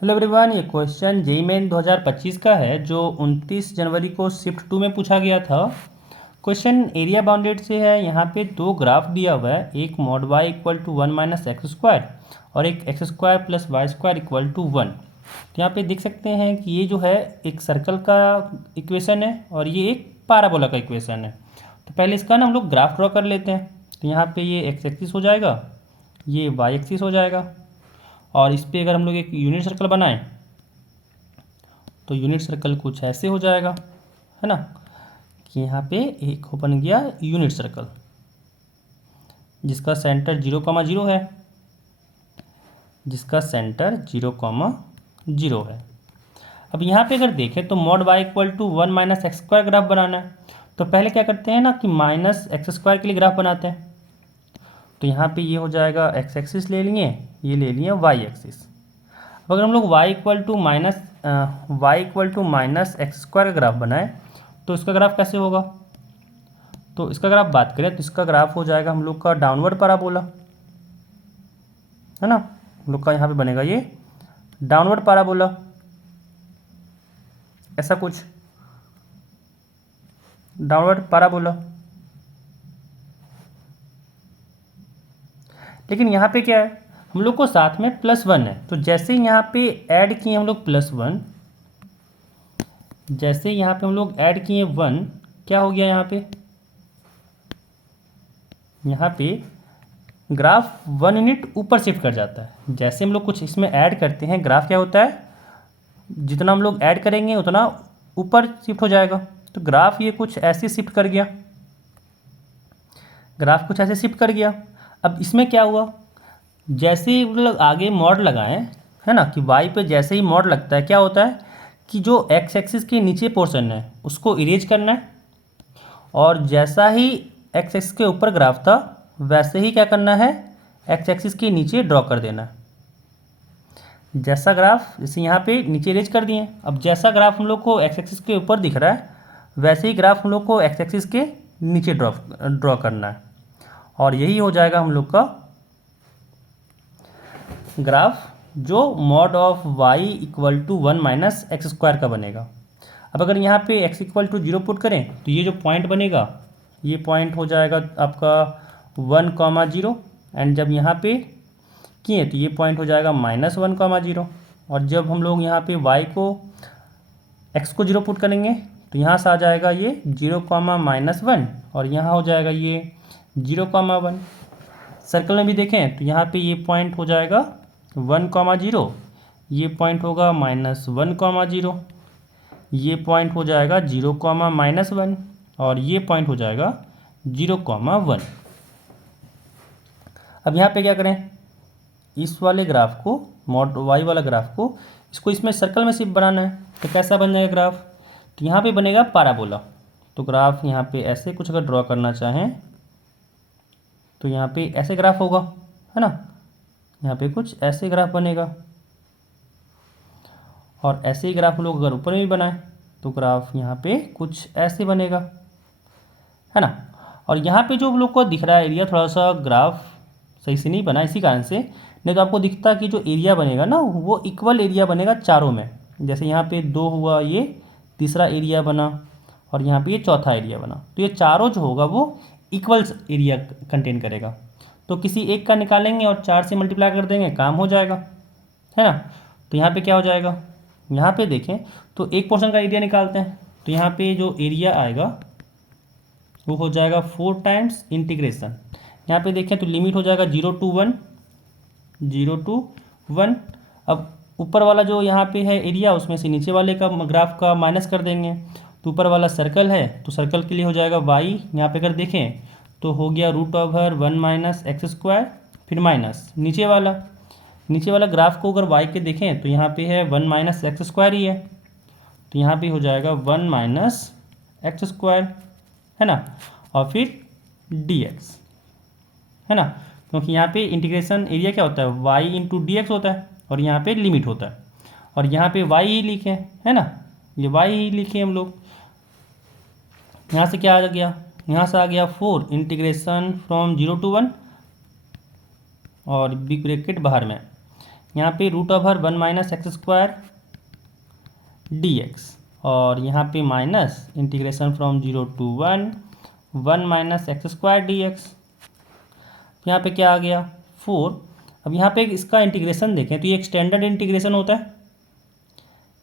Hello everyone, ये question JEE main 2025 का है जो 29 जनवरी को शिफ्ट 2 में पूछा गया था। क्वेश्चन एरिया बाउंडेड से है। यहाँ पे दो ग्राफ दिया हुआ है, एक mod Y equal to 1 minus X square और एक X square plus Y square equal to 1। तो यहाँ पे देख सकते हैं कि ये जो है एक सर्कल का इक्वेशन है और ये एक पैराबोला का इक्वेशन है। तो पहले इसका ना हम लोग ग्राफ ड्रॉ कर लेते हैं। तो यहाँ पे ये एक्स एक्सिस हो जाएगा, ये वाई एक्सिस हो जाएगा और इस पर अगर हम लोग एक यूनिट सर्कल बनाएं तो यूनिट सर्कल कुछ ऐसे हो जाएगा, है ना, कि यहाँ पे एक बन गया यूनिट सर्कल जिसका सेंटर 0,0 है, जिसका सेंटर 0,0 है। अब यहाँ पे अगर देखें तो mod Y equal to 1 minus X square graph बनाना है। तो पहले क्या करते हैं ना कि माइनस एक्स स्क्वायर के लिए ग्राफ बनाते हैं। तो यहाँ पे ये हो जाएगा एक्स एक्सिस ले लिए, ये ले लिए वाई एक्सिस। अब अगर हम लोग y equal to minus X square का ग्राफ बनाए तो इसका ग्राफ कैसे होगा। तो इसका ग्राफ बात करें तो इसका ग्राफ हो जाएगा हम लोग का डाउनवर्ड पैराबोला, है ना। हम लोग का यहाँ पे बनेगा ये डाउनवर्ड पैराबोला, ऐसा कुछ डाउनवर्ड पैराबोला। लेकिन यहाँ पे क्या है, हम लोग को साथ में +1 है। तो जैसे यहाँ पे ऐड किए हम लोग +1, जैसे यहाँ पे हम लोग ऐड किए 1, क्या हो गया यहाँ पे ग्राफ 1 यूनिट ऊपर शिफ्ट कर जाता है। जैसे हम लोग कुछ इसमें ऐड करते हैं, ग्राफ क्या होता है, जितना हम लोग ऐड करेंगे उतना ऊपर शिफ्ट हो जाएगा। तो ग्राफ ये कुछ ऐसे शिफ्ट कर गया, ग्राफ कुछ ऐसे शिफ्ट कर गया। अब इसमें क्या हुआ, जैसे ही लोग आगे मॉड लगाएं, है ना, कि y पे जैसे ही मॉड लगता है क्या होता है कि जो x एक्सिस के नीचे पोर्शन है उसको इरेज करना है और जैसा ही x एक्सिस के ऊपर ग्राफ था वैसे ही क्या करना है, x एक्सिस के नीचे ड्रॉ कर देना है। जैसा ग्राफ जैसे यहाँ पे नीचे इरेज कर दिए। अब जैसा ग्राफ हम लोग को x एक्सिस के ऊपर दिख रहा है वैसे ही ग्राफ हम लोग को x एक्सिस के नीचे ड्रॉ करना है और यही हो जाएगा हम लोग का ग्राफ जो mod of y equal to 1 minus X square का बनेगा। अब अगर यहाँ पे x इक्वल टू 0 पुट करें तो ये जो पॉइंट बनेगा ये पॉइंट हो जाएगा आपका 1,0 एंड जब यहाँ पे किए तो ये पॉइंट हो जाएगा -1,0 और जब हम लोग यहाँ पे y को x को 0 पुट करेंगे तो यहाँ से आ जाएगा ये 0,-1 और यहाँ हो जाएगा ये 0,1। सर्कल में भी देखें तो यहाँ पे ये पॉइंट हो जाएगा 1,0, ये पॉइंट होगा -1,0, ये पॉइंट हो जाएगा 0,-1 और ये पॉइंट हो जाएगा 0,1। अब यहाँ पे क्या करें, इस वाले ग्राफ को मॉड वाई वाला ग्राफ को इसको इसमें सर्कल में शिफ्ट बनाना है। तो कैसा बन जाएगा ग्राफ, तो यहाँ पे बनेगा पैराबोला। तो ग्राफ यहाँ पे ऐसे कुछ अगर ड्रॉ करना चाहें तो यहाँ पे ऐसे ग्राफ होगा, है ना, यहाँ पे कुछ ऐसे ग्राफ बनेगा और ऐसे ही ग्राफ हम लोग अगर ऊपर में भी बनाएं तो ग्राफ यहाँ पे कुछ ऐसे बनेगा, है ना। और यहाँ पे जो हम लोग को दिख रहा है एरिया, थोड़ा सा ग्राफ सही से नहीं बना इसी कारण से, नहीं तो आपको दिखता कि जो एरिया बनेगा ना वो इक्वल एरिया बनेगा चारों में। जैसे यहाँ पे 2 हुआ, ये तीसरा एरिया बना और यहाँ पे ये चौथा एरिया बना, तो ये चारों जो होगा वो इक्वल एरिया कंटेन करेगा। तो किसी एक का निकालेंगे और 4 से मल्टीप्लाई कर देंगे, काम हो जाएगा, है ना। तो यहाँ पे क्या हो जाएगा, यहाँ पे देखें तो एक पोर्शन का एरिया निकालते हैं। तो यहाँ पे जो एरिया आएगा वो हो जाएगा 4 टाइम्स इंटीग्रेशन। यहाँ पे देखें तो लिमिट हो जाएगा 0 to 1, 0 to 1। अब ऊपर वाला जो यहाँ पे है एरिया उसमें से नीचे वाले का ग्राफ का माइनस कर देंगे। तो ऊपर वाला सर्कल है तो सर्कल के लिए हो जाएगा y, यहाँ पे अगर देखें तो हो गया √1 माइनस एक्स स्क्वायर, फिर माइनस नीचे वाला ग्राफ को अगर y के देखें तो यहाँ पे है 1 माइनस एक्स स्क्वायर ही है, तो यहाँ पे हो जाएगा 1 माइनस एक्स स्क्वायर, है ना, और फिर dx, है ना, क्योंकि यहाँ पे इंटीग्रेशन एरिया क्या होता है, y इंटू डी होता है और यहाँ पे लिमिट होता है और यहाँ पे y ही लिखे, है ना, ये y ही लिखे हम लोग। यहाँ से क्या आ गया, यहाँ से आ गया 4 इंटीग्रेशन फ्रॉम 0 to 1 और बिग ब्रैकेट बाहर में, यहाँ पे root over 1 minus X square D X, और यहाँ पे minus integration from 0 to 1 minus X square D X. यहाँ पे क्या आ गया 4। अब यहाँ पे इसका इंटीग्रेशन देखें तो ये एक स्टैंडर्ड इंटीग्रेशन होता है,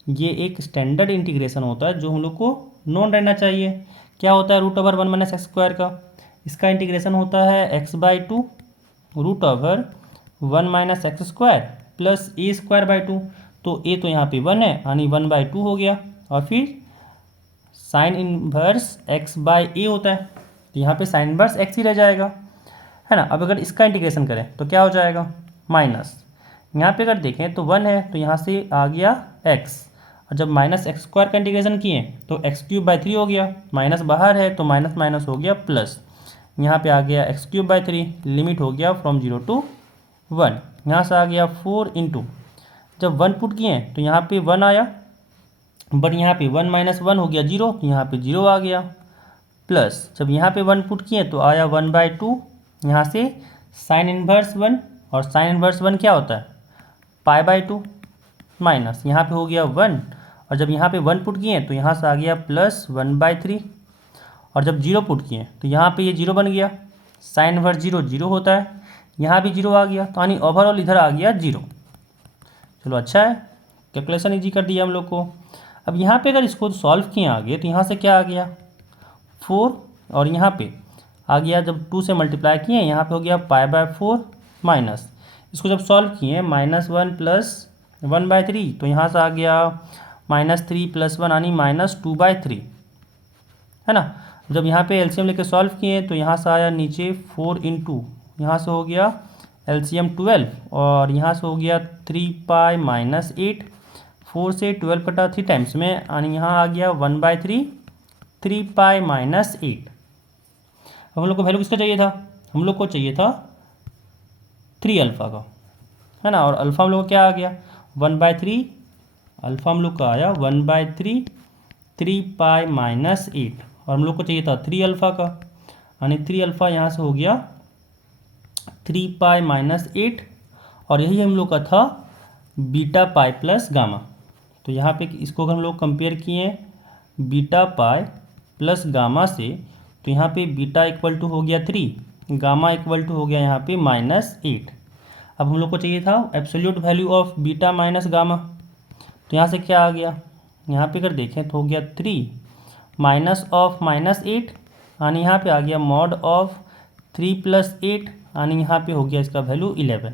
ये एक स्टैंडर्ड इंटीग्रेशन होता है जो हम लोग को नोन रहना चाहिए। क्या होता है root over 1 minus X square का, इसका इंटीग्रेशन होता है x/2 root over 1 minus X square plus A square by 2। तो ए तो यहाँ पे 1 है यानी 1/2 हो गया, और फिर साइन इनवर्स x/a होता है, तो यहाँ पे साइन इनवर्स x ही रह जाएगा, है ना। अब अगर इसका इंटीग्रेशन करें तो क्या हो जाएगा माइनस, यहाँ पे अगर देखें तो 1 है तो यहाँ से आ गया x, और जब माइनस एक्स स्क्वायर का इंटीग्रेशन किए तो x³/3 हो गया, माइनस बाहर है तो माइनस माइनस हो गया प्लस, यहाँ पे आ गया x³/3, लिमिट हो गया फ्रॉम 0 to 1, यहाँ से आ गया 4 इंटू, जब 1 पुट किए तो यहाँ पे 1 आया, बट यहाँ पे 1 माइनस 1 हो गया 0, तो यहाँ पे 0 आ गया, प्लस जब यहाँ पे 1 पुट किए तो आया 1/2, यहाँ से साइन इनवर्स 1, और साइन इनवर्स 1 क्या होता है π/2, माइनस यहाँ पे हो गया 1, और जब यहाँ पे 1 पुट किए तो यहाँ से आ गया प्लस 1/3, और जब 0 पुट किए तो यहाँ पे ये 0 बन गया, साइन इनवर्स 0 0 होता है, यहाँ भी 0 आ गया, तो यानी ओवरऑल इधर आ गया 0। चलो अच्छा है, कैलकुलेशन ईजी कर दिया हम लोग को। अब यहाँ पे अगर इसको सॉल्व किए आगे तो यहाँ से क्या आ गया 4, और यहाँ पे आ गया जब 2 से मल्टीप्लाई किए यहाँ पे हो गया π/4 माइनस, इसको जब सॉल्व किए -1 प्लस 1/3, तो यहाँ से आ गया -3 + 1 यानी -2/3, है ना। जब यहाँ पे एलसीएम लेके सॉल्व किए तो यहाँ से आया नीचे 4 इंटू, यहाँ से हो गया एलसीएम 12, और यहाँ से हो गया 3π - 8, 4 से 12 कटा 3 टाइम्स में, यानी यहाँ आ गया 1/3 3π - 8। अब हम लोग को वैल्यू किसका चाहिए था, हम लोग को चाहिए था 3 अल्फ़ा का, है ना, और अल्फ़ा हम लोग को क्या आ गया 1/3, अल्फ़ा हम लोग का आया 1/3 3π - 8, और हम लोग को चाहिए था 3 अल्फ़ा का, यानी 3 अल्फ़ा यहाँ से हो गया 3π - 8, और यही हम लोग का था बीटा पाई प्लस गामा। तो यहाँ पे इसको अगर हम लोग कंपेयर किए बीटा पाई प्लस गामा से, तो यहाँ पे बीटा इक्वल टू हो गया 3, गामा इक्वल टू हो गया यहाँ पे -8। अब हम लोग को चाहिए था absolute value of beta minus gamma, तो यहाँ से क्या आ गया, यहाँ पे अगर देखें तो हो गया 3 माइनस ऑफ -8, यानी यहाँ पे आ गया मॉड ऑफ 3 + 8, यानी यहाँ पे हो गया इसका वैल्यू 11।